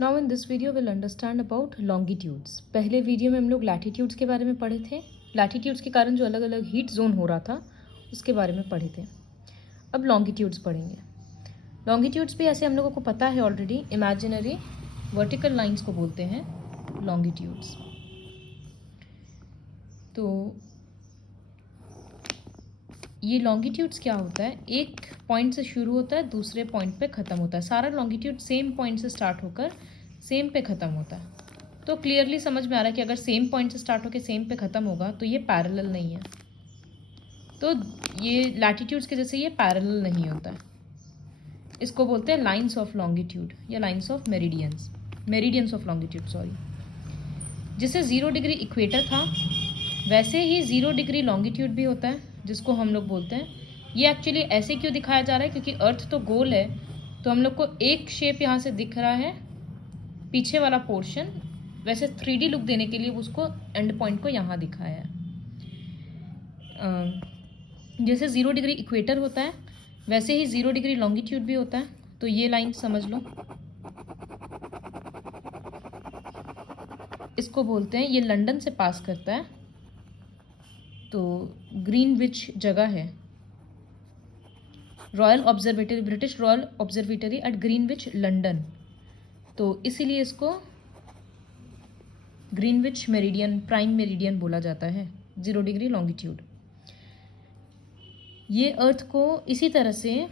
Now in this video will understand about longitudes. पहले video में हम लोग लैटिट्यूड्स के बारे में पढ़े थे। लैटिट्यूड्स के कारण जो अलग अलग हीट जोन हो रहा था उसके बारे में पढ़े थे। अब लॉन्गिट्यूड्स पढ़ेंगे। लॉन्गिट्यूड्स भी ऐसे हम लोगों को पता है ऑलरेडी, इमेजिनरी वर्टिकल लाइंस को बोलते हैं लॉन्गिट्यूड्स। तो ये लॉन्गिट्यूड्स क्या होता है, एक पॉइंट से शुरू होता है दूसरे पॉइंट पे ख़त्म होता है। सारा लॉन्गिट्यूड सेम पॉइंट से स्टार्ट होकर सेम पे ख़त्म होता है। तो क्लियरली समझ में आ रहा है कि अगर सेम पॉइंट से स्टार्ट होकर सेम पे ख़त्म होगा तो ये पैरेलल नहीं है। तो ये लैटिट्यूड्स के जैसे ये पैरेलल नहीं होता है। इसको बोलते हैं लाइन्स ऑफ लॉन्गिट्यूड या lines of meridians, meridians of longitude sorry. जिसे 0 डिग्री इक्वेटर था वैसे ही 0 डिग्री लॉन्गिट्यूड भी होता है जिसको हम लोग बोलते हैं। ये एक्चुअली ऐसे क्यों दिखाया जा रहा है, क्योंकि अर्थ तो गोल है, तो हम लोग को एक शेप यहाँ से दिख रहा है पीछे वाला पोर्शन, वैसे 3D लुक देने के लिए उसको एंड पॉइंट को यहाँ दिखाया है। जैसे 0 डिग्री इक्वेटर होता है वैसे ही 0 डिग्री लॉन्गिट्यूड भी होता है। तो ये लाइन समझ लो, इसको बोलते हैं, ये लंदन से पास करता है। तो ग्रीनविच जगह है, royal observatory, British royal observatory at Greenwich London, तो इसीलिए इसको ग्रीनविच मेरिडियन, प्राइम मेरिडियन बोला जाता है। 0 डिग्री लॉन्गिट्यूड। ये अर्थ को इसी तरह से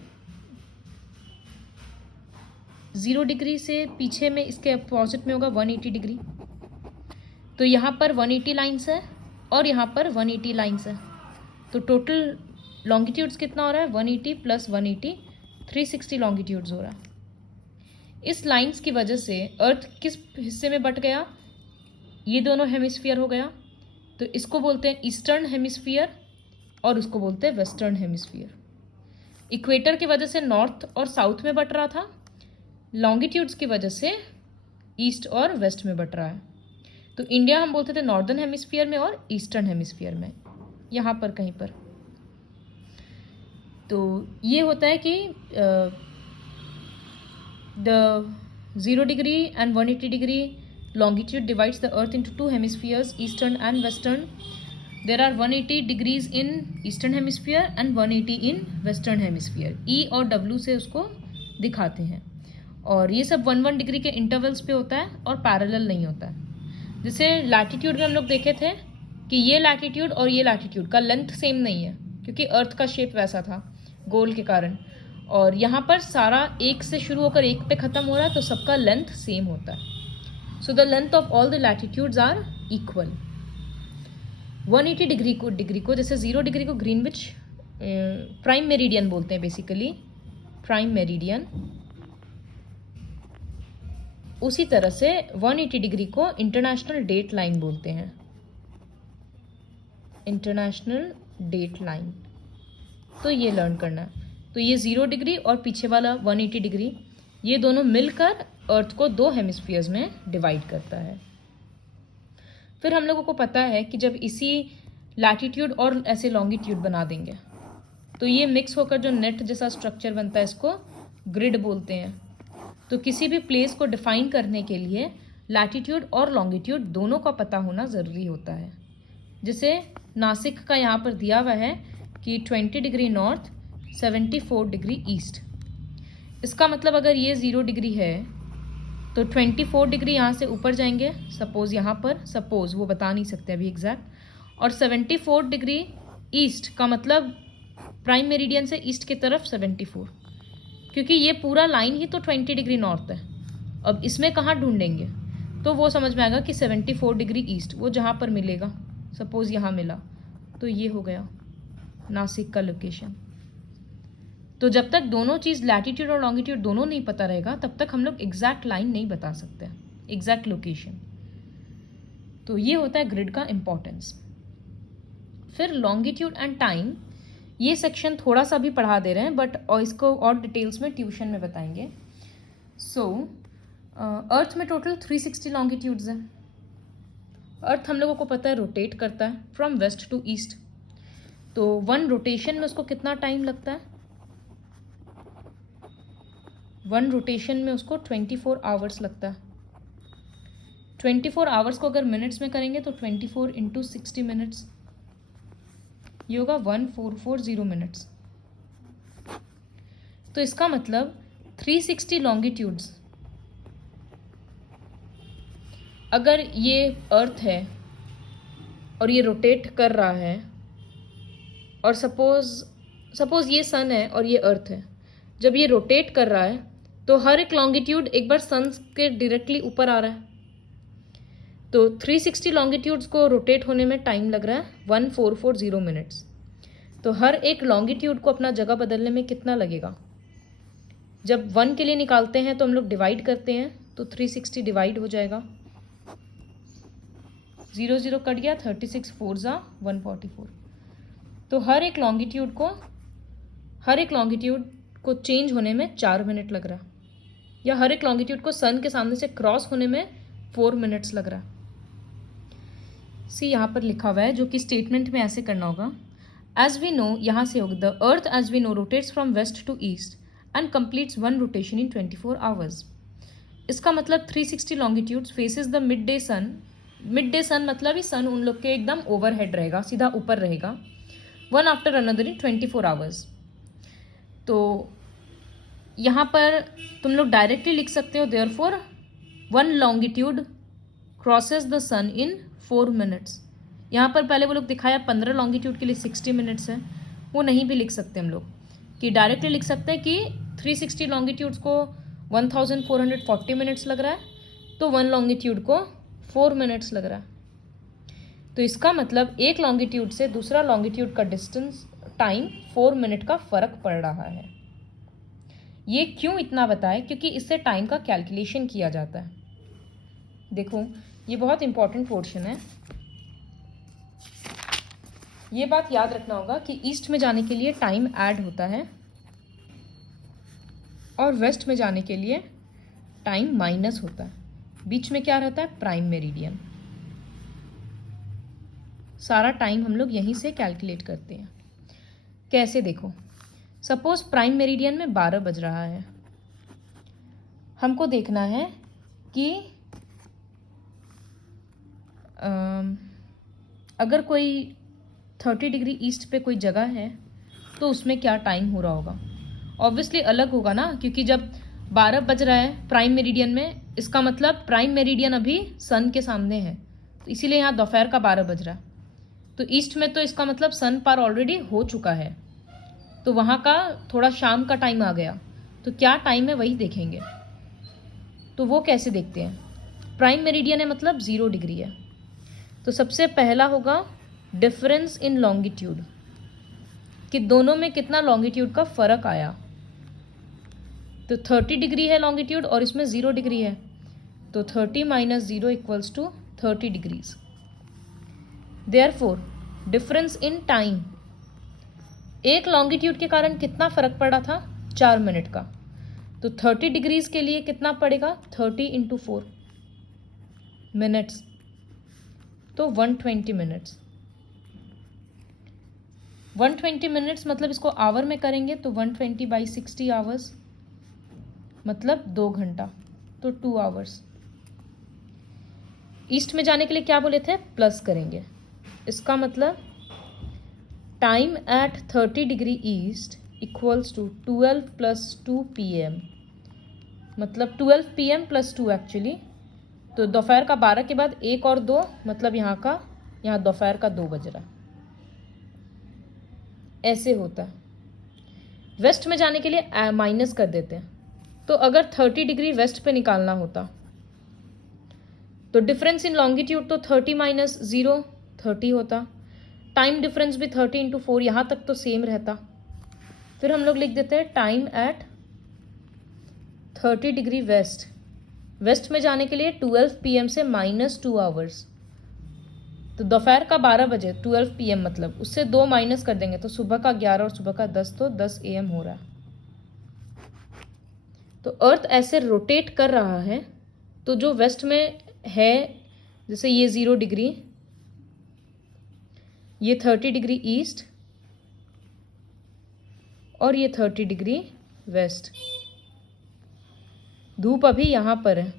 0 डिग्री से पीछे में इसके अपोजिट में होगा 180 डिग्री। तो यहाँ पर 180 लाइन्स है और यहाँ पर 180 लाइन्स है। तो टोटल लॉन्गिट्यूड्स कितना हो रहा है, 180 प्लस 180, 360 लॉन्गिट्यूड्स हो रहा है। इस लाइन्स की वजह से अर्थ किस हिस्से में बट गया, ये दोनों हेमिस्फीयर हो गया। तो इसको बोलते हैं ईस्टर्न हेमिस्फीयर और उसको बोलते हैं वेस्टर्न हेमिस्फीयर। इक्वेटर की वजह से नॉर्थ और साउथ में बट रहा था, लॉन्गिट्यूड्स की वजह से ईस्ट और वेस्ट में बट रहा है। तो इंडिया हम बोलते थे नॉर्दर्न हेमिस्फीयर में और ईस्टर्न हेमिस्फीयर में, यहाँ पर कहीं पर। तो ये होता है कि the 0 degree and 180 degree longitude divides the earth into 2 hemispheres, eastern and western. There are 180 degrees in eastern hemisphere and 180 in western hemisphere. E और W से उसको दिखाते हैं, और ये सब 1-1 डिग्री के इंटरवल्स पे होता है और पैरेलल नहीं होता है। जैसे लैटिट्यूड में हम लोग देखे थे कि ये लैटिट्यूड और ये लैटिट्यूड का लेंथ सेम नहीं है, क्योंकि अर्थ का शेप वैसा था गोल के कारण, और यहाँ पर सारा एक से शुरू होकर एक पे ख़त्म हो रहा है, तो सबका लेंथ सेम होता है। So the length of all the latitudes are equal. 180 degree को जैसे 0 डिग्री को ग्रीनविच प्राइम मेरिडियन बोलते हैं, बेसिकली प्राइम मेरिडियन। उसी तरह से 180 डिग्री को इंटरनेशनल डेट लाइन बोलते हैं, इंटरनेशनल डेट लाइन। तो ये लर्न करना है। तो ये 0 डिग्री और पीछे वाला 180 डिग्री, ये दोनों मिलकर अर्थ को 2 हेमिस्फीयर्स में डिवाइड करता है। फिर हम लोगों को पता है कि जब इसी लैटिट्यूड और ऐसे लॉन्गिट्यूड बना देंगे तो ये मिक्स होकर जो नेट जैसा स्ट्रक्चर बनता है, इसको ग्रिड बोलते हैं। तो किसी भी प्लेस को डिफाइन करने के लिए लैटिट्यूड और लॉन्गिट्यूड दोनों का पता होना ज़रूरी होता है। जैसे नासिक का यहाँ पर दिया हुआ है कि 20 डिग्री नॉर्थ, 74 डिग्री ईस्ट। इसका मतलब अगर ये 0 डिग्री है तो 24 डिग्री यहाँ से ऊपर जाएंगे, सपोज़ यहाँ पर, सपोज़ वो बता नहीं सकते अभी एग्जैक्ट, और 74 डिग्री ईस्ट का मतलब प्राइम मेरिडियन से ईस्ट की तरफ 74, क्योंकि ये पूरा लाइन ही तो 20 डिग्री नॉर्थ है। अब इसमें कहाँ ढूंढेंगे, तो वो समझ में आएगा कि 74 डिग्री ईस्ट वो जहाँ पर मिलेगा, सपोज़ यहाँ मिला, तो ये हो गया नासिक का लोकेशन। तो जब तक दोनों चीज़ लैटिट्यूड और लॉन्गिट्यूड दोनों नहीं पता रहेगा तब तक हम लोग एग्जैक्ट लाइन नहीं बता सकते, एग्जैक्ट लोकेशन। तो ये होता है ग्रिड का इम्पोर्टेंस। फिर लॉन्गिट्यूड एंड टाइम, ये सेक्शन थोड़ा सा भी पढ़ा दे रहे हैं, बट और इसको और डिटेल्स में ट्यूशन में बताएंगे। सो अर्थ में टोटल 360 लॉन्गिट्यूड्स हैं। अर्थ हम लोगों को पता है रोटेट करता है फ्रॉम वेस्ट टू ईस्ट। तो 1 रोटेशन में उसको कितना टाइम लगता है, 1 रोटेशन में उसको 24 आवर्स लगता है। 24 आवर्स को अगर मिनट्स में करेंगे तो 24 इंटू 60 मिनट्स, ये होगा 1440 मिनट्स। तो इसका मतलब 360 लॉन्गिट्यूड्स, अगर ये अर्थ है और ये रोटेट कर रहा है, और सपोज ये सन है और ये अर्थ है, जब ये रोटेट कर रहा है तो हर एक लॉन्गिट्यूड एक बार सन के डायरेक्टली ऊपर आ रहा है। तो 360 लॉन्गिट्यूड्स को रोटेट होने में टाइम लग रहा है 1440 मिनट्स। तो हर एक लॉन्गिट्यूड को अपना जगह बदलने में कितना लगेगा? जब 1 के लिए निकालते हैं तो हम लोग डिवाइड करते हैं, तो 360 डिवाइड हो जाएगा, 0 0 कट गया, 36 4 जा 144। तो हर एक लॉन्गिट्यूड को चेंज होने में 4 मिनट लग रहा है, या हर एक लॉन्गिट्यूड को सन के सामने से क्रॉस होने में 4 मिनट्स लग रहा है। सी यहाँ पर लिखा हुआ है, जो कि स्टेटमेंट में ऐसे करना होगा, एज वी नो, यहाँ से होगा the earth as we know rotates from west to east and completes 1 rotation in 24 hours. इसका मतलब 360 longitudes faces the midday sun. Midday sun मतलब ही सन उन लोग के एकदम ओवरहेड रहेगा, सीधा ऊपर रहेगा, 1 आफ्टर अनदर इन 24 आवर्स। तो यहाँ पर तुम लोग डायरेक्टली लिख सकते हो, therefore 1 longitude crosses the sun in 4 minutes. यहाँ पर पहले वो लोग दिखाया 15 लॉन्गिट्यूड के लिए 60 मिनट्स है, वो नहीं भी लिख सकते हम लोग, कि डायरेक्टली लिख सकते हैं कि 360 लॉन्गिट्यूड्स को 1440 मिनट्स लग रहा है, तो 1 लॉन्गिट्यूड को 4 मिनट्स लग रहा है। तो इसका मतलब एक लॉन्गिट्यूड से दूसरा लॉन्गिट्यूड का डिस्टेंस टाइम 4 मिनट का फ़र्क पड़ रहा है। ये क्यों इतना बताए? क्योंकि इससे टाइम का कैलकुलेशन किया जाता है। देखो, ये बहुत इंपॉर्टेंट पोर्शन है, ये बात याद रखना होगा कि ईस्ट में जाने के लिए टाइम ऐड होता है और वेस्ट में जाने के लिए टाइम माइनस होता है। बीच में क्या रहता है? Prime meridian. सारा टाइम हम लोग यहीं से कैलकुलेट करते हैं। कैसे? देखो, सपोज प्राइम मेरिडियन में 12 बज रहा है, हमको देखना है कि अगर कोई 30 डिग्री ईस्ट पे कोई जगह है तो उसमें क्या टाइम हो रहा होगा। ऑब्वियसली अलग होगा ना, क्योंकि जब 12 बज रहा है प्राइम मेरिडियन में, इसका मतलब प्राइम मेरिडियन अभी सन के सामने है, तो इसीलिए यहाँ दोपहर का 12 बज रहा है। तो ईस्ट में तो इसका मतलब सन पार ऑलरेडी हो चुका है, तो वहाँ का थोड़ा शाम का टाइम आ गया, तो क्या टाइम है वही देखेंगे। तो वो कैसे देखते हैं? प्राइम मेरिडियन है मतलब 0 डिग्री है, तो सबसे पहला होगा डिफरेंस इन लॉन्गिट्यूड, कि दोनों में कितना लॉन्गिट्यूड का फ़र्क आया। तो 30 डिग्री है लॉन्गिट्यूड और इसमें 0 डिग्री है, तो 30 minus 0 equals to 30 degrees. Therefore difference in time, एक लॉन्गिट्यूड के कारण कितना फ़र्क पड़ा था? 4 मिनट का। तो 30 डिग्रीज के लिए कितना पड़ेगा? 30 इंटू 4 मिनट्स, तो 120 मिनट्स। 120 मिनट्स मतलब इसको आवर में करेंगे तो 120/60 आवर्स, मतलब 2 घंटा, तो 2 आवर्स। ईस्ट में जाने के लिए क्या बोले थे? प्लस करेंगे। इसका मतलब time at 30 degree east equals to 12 + 2 PM, मतलब 12 PM + 2 एक्चुअली। तो दोपहर का 12 के बाद 1 और 2, मतलब यहाँ दोपहर का 2 बज रहा है। ऐसे होता है। वेस्ट में जाने के लिए माइनस कर देते हैं, तो अगर 30 डिग्री वेस्ट पे निकालना होता तो डिफरेंस इन लॉन्गिट्यूड तो 30 माइनस 0 30 होता, टाइम डिफरेंस भी 30 इंटू 4 यहाँ तक तो सेम रहता। फिर हम लोग लिख देते हैं टाइम एट 30 डिग्री वेस्ट में जाने के लिए 12 PM से -2 आवर्स, तो दोपहर का 12 बजे 12 PM मतलब उससे 2 माइनस कर देंगे तो सुबह का 11 और सुबह का 10, तो 10 AM हो रहा है। तो अर्थ ऐसे रोटेट कर रहा है, तो जो वेस्ट में है, जैसे ये 0 डिग्री, ये 30 डिग्री ईस्ट और ये 30 डिग्री वेस्ट। धूप अभी यहाँ पर है,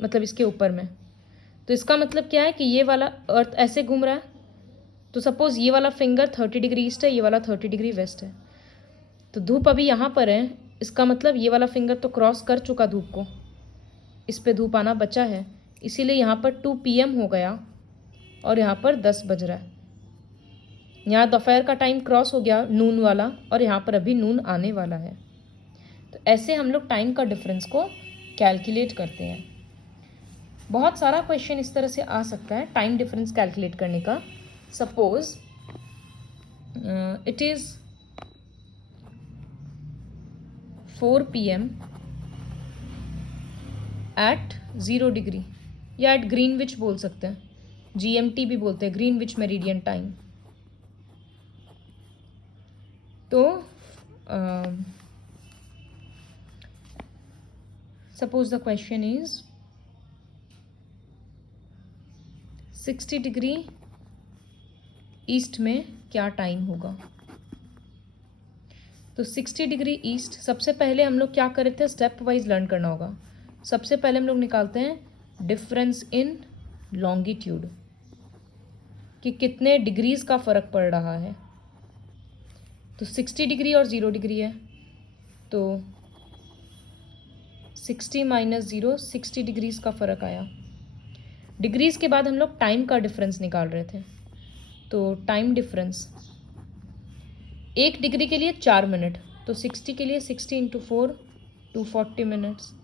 मतलब इसके ऊपर में। तो इसका मतलब क्या है कि ये वाला अर्थ ऐसे घूम रहा है, तो सपोज़ ये वाला फिंगर 30 डिग्री ईस्ट है, ये वाला 30 डिग्री वेस्ट है। तो धूप अभी यहाँ पर है, इसका मतलब ये वाला फिंगर तो क्रॉस कर चुका धूप को, इस पे धूप आना बचा है, इसीलिए यहाँ पर 2 PM हो गया और यहाँ पर 10 बज रहा है। यहाँ दोपहर का टाइम क्रॉस हो गया, नून वाला, और यहाँ पर अभी नून आने वाला है। तो ऐसे हम लोग टाइम का डिफरेंस को कैलकुलेट करते हैं। बहुत सारा क्वेश्चन इस तरह से आ सकता है टाइम डिफरेंस कैलकुलेट करने का। Suppose it is 4 PM at 0 degree, या एट ग्रीनविच बोल सकते हैं, GMT भी बोलते हैं, ग्रीनविच मेरिडियन टाइम। तो suppose the question is 60 degree east में क्या टाइम होगा। तो 60 डिग्री ईस्ट, सबसे पहले हम लोग क्या करे थे, स्टेप वाइज लर्न करना होगा। सबसे पहले हम लोग निकालते हैं डिफरेंस इन लॉन्गिट्यूड, कि कितने डिग्रीज का फ़र्क पड़ रहा है। तो 60 डिग्री और 0 डिग्री है, तो 60 माइनस 0, 60 डिग्रीज का फ़र्क आया। डिग्रीज के बाद हम लोग टाइम का डिफरेंस निकाल रहे थे। तो टाइम डिफरेंस 1 डिग्री के लिए 4 मिनट, तो 60 के लिए 60 इंटू 4 240 मिनट्स।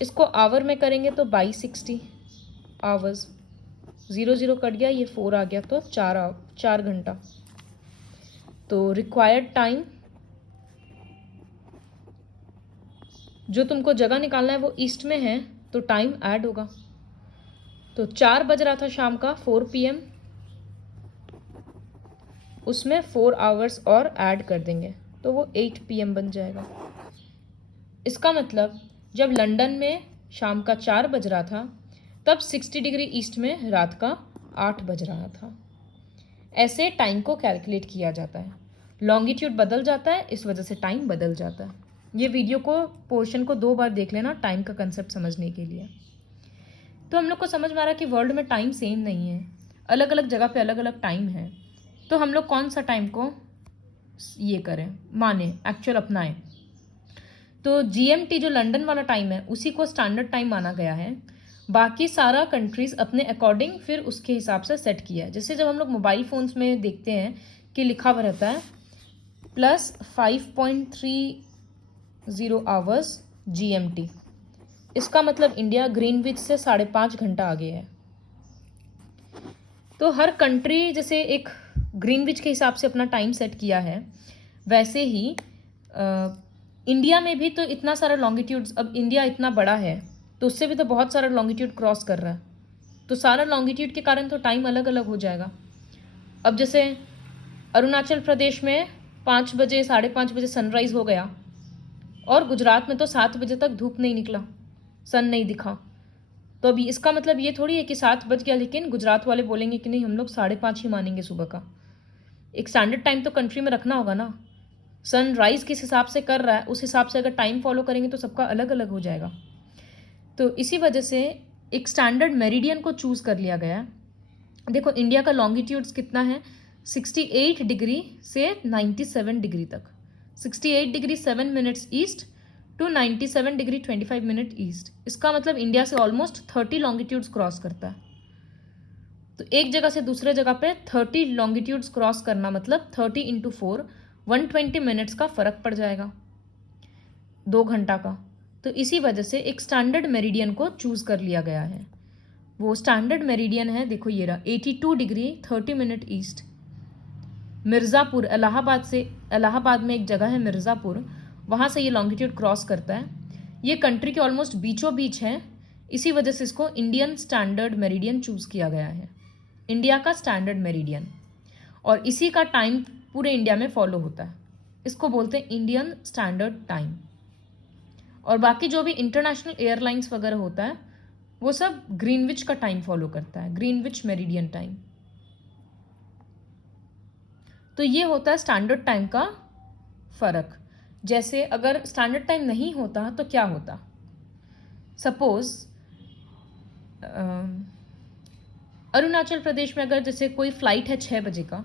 इसको आवर में करेंगे तो बाई 60 आवर्स, 0 0 कट गया, ये 4 आ गया, तो 4 घंटा। तो रिक्वायर्ड टाइम, जो तुमको जगह निकालना है वो ईस्ट में है, तो टाइम ऐड होगा। तो 4 बज रहा था शाम का, 4 PM, उसमें 4 आवर्स और ऐड कर देंगे, तो वो 8 PM बन जाएगा। इसका मतलब जब लंदन में शाम का 4 बज रहा था, तब 60 डिग्री ईस्ट में रात का 8 बज रहा था। ऐसे टाइम को कैलकुलेट किया जाता है। लॉन्गिट्यूड बदल जाता है, इस वजह से टाइम बदल जाता है। ये वीडियो को, पोर्शन को 2 बार देख लेना टाइम का कंसेप्ट समझने के लिए। तो हम लोग को समझ में आ रहा है कि वर्ल्ड में टाइम सेम नहीं है, अलग अलग जगह पे अलग अलग टाइम है। तो हम लोग कौन सा टाइम को ये करें, माने, एक्चुअल अपनाएं। तो GMT जो लंदन वाला टाइम है, उसी को स्टैंडर्ड टाइम माना गया है। बाकी सारा कंट्रीज़ अपने अकॉर्डिंग फिर उसके हिसाब से सेट किया है। जैसे जब हम लोग मोबाइल फ़ोन्स में देखते हैं कि लिखा हुआ रहता है +5.30 आवर्स GMT, इसका मतलब इंडिया ग्रीनविच से 5.5 घंटा आगे है। तो हर कंट्री जैसे एक ग्रीनविच के हिसाब से अपना टाइम सेट किया है, वैसे ही इंडिया में भी तो इतना सारा लॉन्गिट्यूड्स, अब इंडिया इतना बड़ा है तो उससे भी तो बहुत सारा लॉन्गिट्यूड क्रॉस कर रहा है, तो सारा लॉन्गिट्यूड के कारण तो टाइम अलग अलग हो जाएगा। अब जैसे अरुणाचल प्रदेश में 5 बजे 5:30 बजे सनराइज़ हो गया, और गुजरात में तो 7 बजे तक धूप नहीं निकला, सन नहीं दिखा। तो अभी इसका मतलब ये थोड़ी है कि 7 बज गया लेकिन गुजरात वाले बोलेंगे कि नहीं हम लोग 5:30 ही मानेंगे सुबह का। एक स्टैंडर्ड टाइम तो कंट्री में रखना होगा ना। सनराइज़ किस हिसाब से कर रहा है, उस हिसाब से अगर टाइम फॉलो करेंगे तो सबका अलग अलग हो जाएगा। तो इसी वजह से एक स्टैंडर्ड मेरिडियन को चूज़ कर लिया गया। देखो इंडिया का लॉन्गिट्यूड्स कितना है, 68 डिग्री से 97 डिग्री तक, 68 degree 7 minutes east to 97 degree 25 minute east. इसका मतलब इंडिया से ऑलमोस्ट 30 लॉन्गिट्यूड्स क्रॉस करता है। तो एक जगह से दूसरे जगह पे 30 लॉन्गिट्यूड्स क्रॉस करना मतलब 30 इंटू 4 120 मिनट्स का फ़र्क पड़ जाएगा, 2 घंटा का। तो इसी वजह से एक स्टैंडर्ड मेरिडियन को चूज़ कर लिया गया है। वो स्टैंडर्ड मेरिडियन है, देखो ये रहा, 82 degree 30 minute east, Mirzapur, Allahabad में एक जगह है मिर्ज़ापुर, वहाँ से ये लॉन्गिट्यूड क्रॉस करता है। ये कंट्री के ऑलमोस्ट बीचों बीच है, इसी वजह से इसको इंडियन स्टैंडर्ड मेरिडियन चूज़ किया गया है, इंडिया का स्टैंडर्ड मेरिडियन। और इसी का टाइम पूरे इंडिया में फॉलो होता है, इसको बोलते हैं इंडियन स्टैंडर्ड टाइम। और बाकी जो भी इंटरनेशनल एयरलाइंस वगैरह होता है वो सब ग्रीनविच का टाइम फॉलो करता है, ग्रीनविच मेरिडियन टाइम। तो ये होता है स्टैंडर्ड टाइम का फ़र्क। जैसे अगर स्टैंडर्ड टाइम नहीं होता तो क्या होता, सपोज अरुणाचल प्रदेश में अगर जैसे कोई फ़्लाइट है 6 बजे का,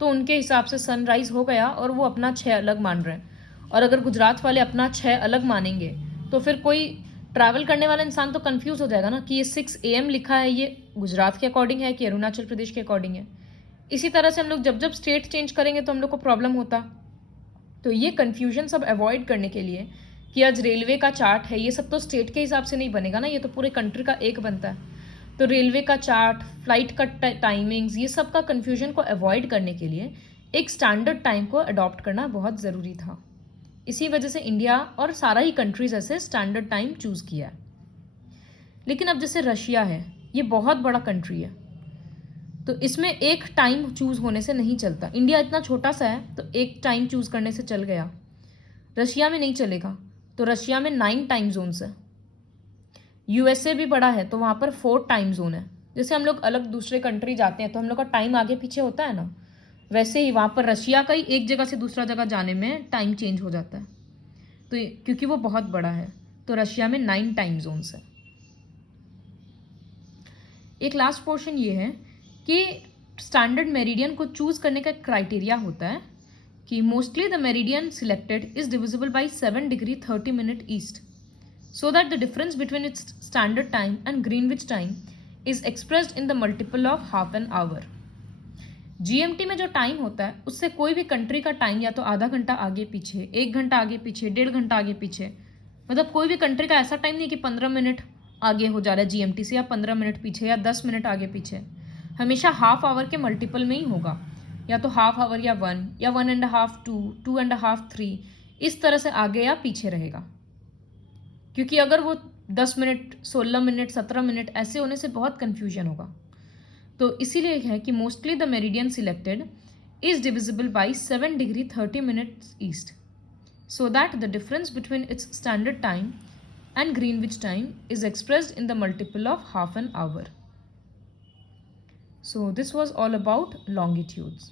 तो उनके हिसाब से सनराइज़ हो गया और वो अपना 6 अलग मान रहे हैं। और अगर गुजरात वाले अपना 6 अलग मानेंगे तो फिर कोई ट्रैवल करने वाला इंसान तो कंफ्यूज हो जाएगा ना कि ये 6 AM लिखा है, ये गुजरात के अकॉर्डिंग है कि अरुणाचल प्रदेश के अकॉर्डिंग है। इसी तरह से हम लोग जब जब स्टेट चेंज करेंगे तो हम लोग को प्रॉब्लम होता। तो ये कन्फ्यूजन सब अवॉइड करने के लिए कि आज रेलवे का चार्ट है, ये सब तो स्टेट के हिसाब से नहीं बनेगा ना, ये तो पूरे कंट्री का एक बनता है। तो रेलवे का चार्ट, फ्लाइट का टाइमिंग्स, ये सब का कन्फ्यूजन को अवॉइड करने के लिए एक स्टैंडर्ड टाइम को अडॉप्ट करना बहुत ज़रूरी था। इसी वजह से इंडिया और सारा ही कंट्रीज ऐसे स्टैंडर्ड टाइम चूज़ किया है। लेकिन अब जैसे रशिया है, ये बहुत बड़ा कंट्री है, तो इसमें एक टाइम चूज़ होने से नहीं चलता। इंडिया इतना छोटा सा है तो एक टाइम चूज़ करने से चल गया, रशिया में नहीं चलेगा। तो रशिया में 9 टाइम जोन्स है। USA भी बड़ा है तो वहाँ पर 4 टाइम जोन है। जैसे हम लोग अलग दूसरे कंट्री जाते हैं तो हम लोग का टाइम आगे पीछे होता है ना, वैसे ही वहाँ पर रशिया का ही एक जगह से दूसरा जगह जाने में टाइम चेंज हो जाता है। तो क्योंकि वो बहुत बड़ा है तो रशिया में 9 टाइम जोन्स है। एक लास्ट पोर्शन ये है कि स्टैंडर्ड मेरिडियन को चूज़ करने का क्राइटेरिया होता है कि mostly the meridian selected is divisible by 7 degree 30 minute east, so that the difference between its standard time and Greenwich time is expressed in the multiple of half an hour. GMT में जो time होता है उससे कोई भी country का time या तो आधा घंटा आगे पीछे, 1 घंटा आगे पीछे, 1.5 घंटा आगे पीछे, मतलब कोई भी कंट्री का ऐसा टाइम नहीं कि 15 मिनट आगे हो जा रहा है GMT से, या 15 मिनट पीछे, या 10 मिनट आगे पीछे। हमेशा हाफ आवर के मल्टीपल में ही होगा, या तो हाफ आवर या 1 या 1.5, 2, 2.5, 3, इस तरह से आगे या पीछे रहेगा। क्योंकि अगर वो 10 मिनट, 16 मिनट, 17 मिनट ऐसे होने से बहुत कन्फ्यूजन होगा। तो इसीलिए है कि mostly the meridian selected is divisible by 7 degree 30 minutes east, so that the difference between its standard time and Greenwich time is expressed in the multiple of half an hour. So this was all about longitudes.